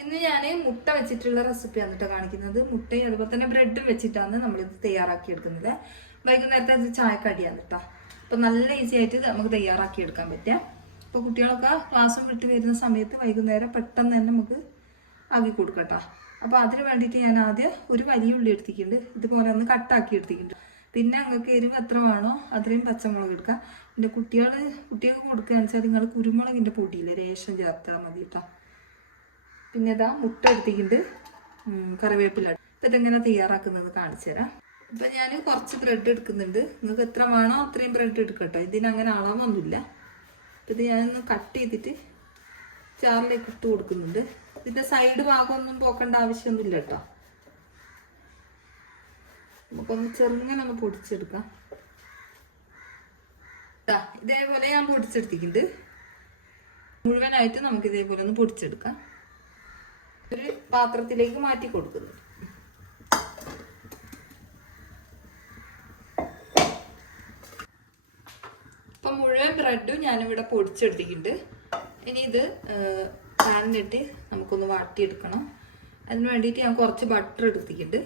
ഇന്ന് ഞാൻ മുട്ട വെച്ചിട്ടുള്ള റെസിപ്പിയാണ് കേട്ടോ കാണിക്കുന്നത്. മുട്ടയും അതുപോലെ തന്നെ ബ്രെഡും വെച്ചിട്ടാണ് നമ്മളിത് തയ്യാറാക്കി എടുക്കുന്നത്. വൈകുന്നേരത്തെ അത് ചായക്കടിയാണ് കേട്ടോ. അപ്പം നല്ല ഈസി ആയിട്ട് നമുക്ക് തയ്യാറാക്കി എടുക്കാൻ പറ്റുക. അപ്പോൾ കുട്ടികളൊക്കെ ക്ലാസ്സും വിട്ട് വരുന്ന സമയത്ത് വൈകുന്നേരം പെട്ടെന്ന് തന്നെ നമുക്ക് ആക്കി കൊടുക്കാം കേട്ടോ. അപ്പോൾ അതിന് വേണ്ടിയിട്ട് ഞാൻ ആദ്യം ഒരു വലിയ ഉള്ളി എടുത്തിട്ടുണ്ട്, ഇതുപോലെ ഒന്ന് കട്ടാക്കി എടുത്തിട്ടുണ്ട്. പിന്നെ നിങ്ങൾക്ക് എരിവ് എത്ര വേണോ അത്രയും പച്ചമുളക് എടുക്കാം. എൻ്റെ കുട്ടികൾക്ക് കൊടുക്കുകയെന്ന് വെച്ചാൽ നിങ്ങൾ കുരുമുളകിൻ്റെ പൊടിയില്ലേ രേഷം ചേർത്താൽ മതി കേട്ടോ. പിന്നെ ഇതാ മുട്ട എടുത്തിട്ടുണ്ട്, കറിവേപ്പില. അപ്പം ഇതെങ്ങനെ തയ്യാറാക്കുന്നത് കാണിച്ചു തരാം. ഇപ്പം ഞാൻ കുറച്ച് ബ്രെഡ് എടുക്കുന്നുണ്ട്. നിങ്ങൾക്ക് എത്ര വേണോ അത്രയും ബ്രെഡ് എടുക്കട്ടോ. ഇതിനങ്ങനെ അളവൊന്നുമില്ല. അപ്പം ഇത് ഞാനൊന്ന് കട്ട് ചെയ്തിട്ട് ചാറിലേക്ക് ഇട്ട് കൊടുക്കുന്നുണ്ട്. ഇതിൻ്റെ സൈഡ് ഭാഗമൊന്നും പോക്കേണ്ട ആവശ്യമൊന്നുമില്ല കേട്ടോ. നമുക്കൊന്ന് ചെറുങ്ങനെ ഒന്ന് പൊടിച്ചെടുക്കാം. ഇതേപോലെ ഞാൻ പൊടിച്ചെടുത്തിട്ടുണ്ട്. മുഴുവനായിട്ട് നമുക്ക് ഇതേപോലെ ഒന്ന് പൊടിച്ചെടുക്കാം. ഒരു പാത്രത്തിലേക്ക് മാറ്റി കൊടുക്കുന്നു. ഇപ്പം മുഴുവൻ ബ്രെഡും ഞാനിവിടെ പൊടിച്ചെടുത്തിട്ടുണ്ട്. ഇനി ഇത് പാനിലിട്ട് നമുക്കൊന്ന് വാട്ടിയെടുക്കണം. അതിന് വേണ്ടിയിട്ട് ഞാൻ കുറച്ച് ബട്ടർ എടുത്തിട്ടുണ്ട്,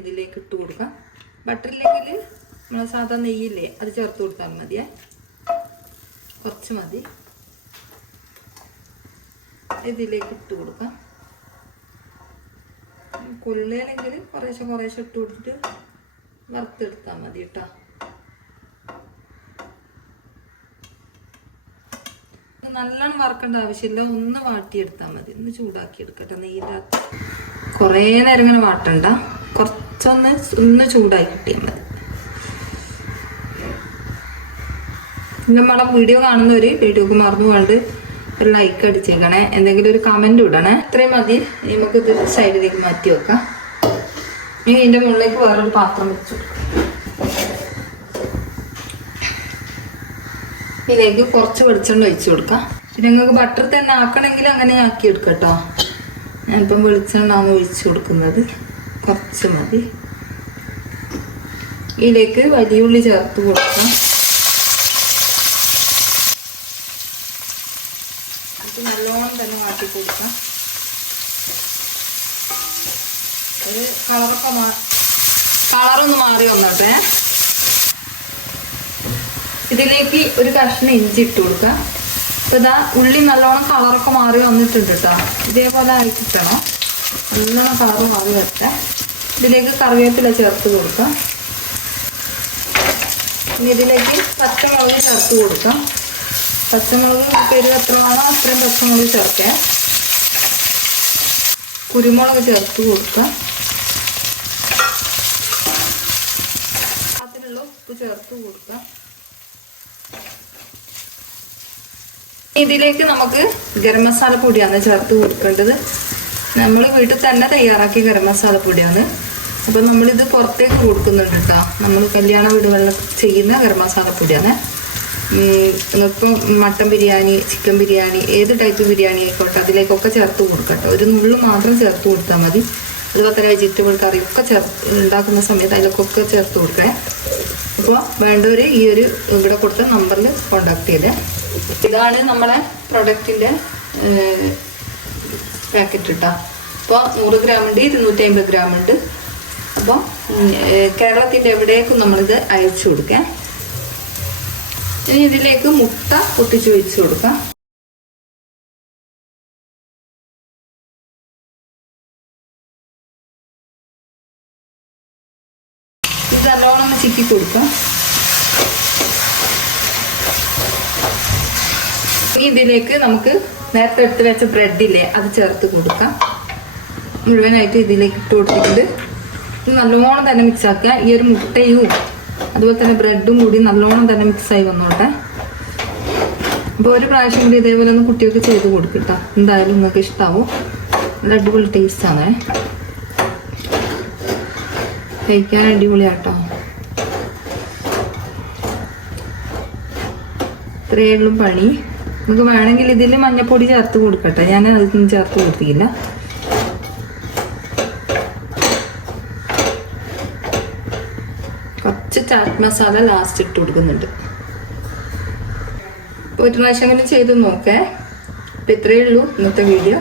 ഇതിലേക്ക് ഇട്ട് കൊടുക്കാം. ബട്ടറില്ലെങ്കിൽ നമ്മൾ സാധാ നെയ്യില്ലേ അത് ചേർത്ത് കൊടുത്താൽ മതിയേ, കുറച്ച് മതി. ഇതിലേക്ക് ഇട്ട് കൊടുക്കാം. കൊള്ളുകയാണെങ്കിൽ കുറേശ്ശെ ഇട്ട് കൊടുത്തിട്ട് വറുത്തെടുത്താൽ മതി കേട്ടോ. നല്ലോണം വറുക്കേണ്ട ആവശ്യമില്ല, ഒന്ന് വാട്ടിയെടുത്താൽ മതി. ഒന്ന് ചൂടാക്കി എടുക്കട്ടെ നെയ്യിനകത്ത്. കുറേ നേരം ഇങ്ങനെ വാട്ടണ്ട, കുറച്ചൊന്ന് ചൂടാക്കി കിട്ടിയാൽ മതി. നമ്മളെ വീഡിയോ കാണുന്നവര് വീഡിയോക്ക് മറന്നു കൊണ്ട് ഒരു ലൈക്ക് അടിച്ചേക്കണേ, എന്തെങ്കിലും ഒരു കമന്റ് ഇടണേ. ഇത്രയും മതി. നമുക്ക് ഇത് സൈഡിലേക്ക് മാറ്റി വെക്കാം. ഇനി ഇതിന്റെ മുകളിലേക്ക് വേറൊരു പാത്രം വെച്ചു കൊടുക്കാം. ഇതിലേക്ക് കുറച്ച് വെളിച്ചെണ്ണ ഒഴിച്ചു കൊടുക്കാം. പിന്നെ നിങ്ങൾക്ക് ബട്ടർ തന്നെ ആക്കണമെങ്കിൽ അങ്ങനെ ആക്കി എടുക്കാം കേട്ടോ. ഞാനിപ്പം വെളിച്ചെണ്ണാണ് ഒഴിച്ചു കൊടുക്കുന്നത്, കുറച്ച് മതി. ഇതിലേക്ക് വലിയ ഉള്ളി ചേർത്ത് കൊടുക്കാം. നല്ലോണം തന്നെ മാറ്റി കൊടുക്കാം. ഒരു കളറൊന്ന് മാറി വന്നോട്ടെ. ഇതിലേക്ക് ഒരു കഷ്ണം ഇഞ്ചി ഇട്ട് കൊടുക്കാം. അപ്പോൾ ഇതാ ഉള്ളി നല്ലോണം കളറൊക്കെ മാറി വന്നിട്ടുണ്ട് കേട്ടോ. ഇതേപോലെ ആയി കിട്ടണം, നല്ലോണം കളറ് മാറി വരട്ടെ. ഇതിലേക്ക് കറിവേപ്പില ചേർത്ത് കൊടുക്കാം. ഇനി ഇതിലേക്ക് പച്ചമുളക് ചേർത്ത് കൊടുക്കാം. പച്ചമുളക് എരിവ് എത്ര വേണോ അത്രയും പച്ചമുളക് ചേർക്കാം. കുരുമുളക് ചേർത്ത് കൊടുക്കാം. അതിനുള്ള ഉപ്പ് ചേർത്ത് കൊടുക്കാം. ഇതിലേക്ക് നമുക്ക് ഗരം മസാല പൊടിയാണ് ചേർത്ത് കൊടുക്കേണ്ടത്. നമ്മൾ വീട്ടിൽ തന്നെ തയ്യാറാക്കിയ ഗരം മസാല പൊടിയാണ്. അപ്പം നമ്മളിത് പുറത്തേക്ക് കൊടുക്കുന്നുണ്ട് കേട്ടോ. നമ്മൾ കല്യാണ വീടുകളിൽ ചെയ്യുന്ന ഗരം മസാല പൊടിയാണ്. ഇപ്പം മട്ടൻ ബിരിയാണി, ചിക്കൻ ബിരിയാണി, ഏത് ടൈപ്പ് ബിരിയാണി ആയിക്കോട്ടെ അതിലേക്കൊക്കെ ചേർത്ത് കൊടുക്കട്ടോ. ഒരു നുള്ളു മാത്രം ചേർത്ത് കൊടുത്താൽ മതി. അതുപോലെ തന്നെ വെജിറ്റബിൾ കറിയൊക്കെ ഉണ്ടാക്കുന്ന സമയത്ത് അതിലേക്കൊക്കെ ചേർത്ത് കൊടുക്കേ. അപ്പോൾ വേണ്ടവർ ഈ ഒരു ഇവിടെ കൊടുത്ത നമ്പറിൽ കോണ്ടാക്ട് ചെയ്തേ. ഇതാണ് നമ്മളെ പ്രൊഡക്റ്റിൻ്റെ പാക്കറ്റ് കേട്ടോ. അപ്പോൾ 100 ഗ്രാം ഉണ്ട്, 250 ഗ്രാം ഉണ്ട്. അപ്പോൾ കേരളത്തിൻ്റെ എവിടേക്കും നമ്മളിത് അയച്ചു കൊടുക്കാം. ഇനി ഇതിലേക്ക് മുട്ട പൊട്ടിച്ച് ഒഴിച്ചു കൊടുക്കാം. ഇത് നല്ലോണം ചിക്കി കൊടുക്കാം. ഇതിലേക്ക് നമുക്ക് നേരത്തെ എടുത്ത് വെച്ച ബ്രെഡില്ലേ അത് ചേർത്ത് കൊടുക്കാം. മുഴുവനായിട്ട് ഇതിലേക്ക് ഇട്ട് കൊടുത്തിട്ടുണ്ട്. ഇത് നല്ലോണം തന്നെ മിക്സ് ആക്കുക. ഈ ഒരു മുട്ടയും അതുപോലെ തന്നെ ബ്രെഡും കൂടി നല്ലോണം തന്നെ മിക്സായി വന്നോട്ടെ. അപ്പോൾ ഒരു പ്രാവശ്യം കൂടി ഇതേപോലെ ഒന്ന് കുട്ടികൾക്ക് ചെയ്ത് കൊടുക്കട്ടോ. എന്തായാലും നിങ്ങൾക്ക് ഇഷ്ടാവും. നല്ല അടിപൊളി ടേസ്റ്റാണ്, കഴിക്കാൻ അടിപൊളിയാട്ടോ. ഇത്രയേ ഉള്ളൂ പണി. നമുക്ക് വേണമെങ്കിൽ ഇതിൽ മഞ്ഞപ്പൊടി ചേർത്ത് കൊടുക്കട്ടെ. ഞാൻ അതൊന്നും ചേർത്ത് കൊടുത്തില്ല. കുറച്ച് ചാറ്റ് മസാല ലാസ്റ്റ് ഇട്ട് കൊടുക്കുന്നുണ്ട്. അപ്പോൾ ഒരു പ്രാവശ്യം അങ്ങനെ ചെയ്ത് നോക്കേ. അപ്പോൾ ഇത്രയേ ഉള്ളൂ ഇന്നത്തെ വീഡിയോ.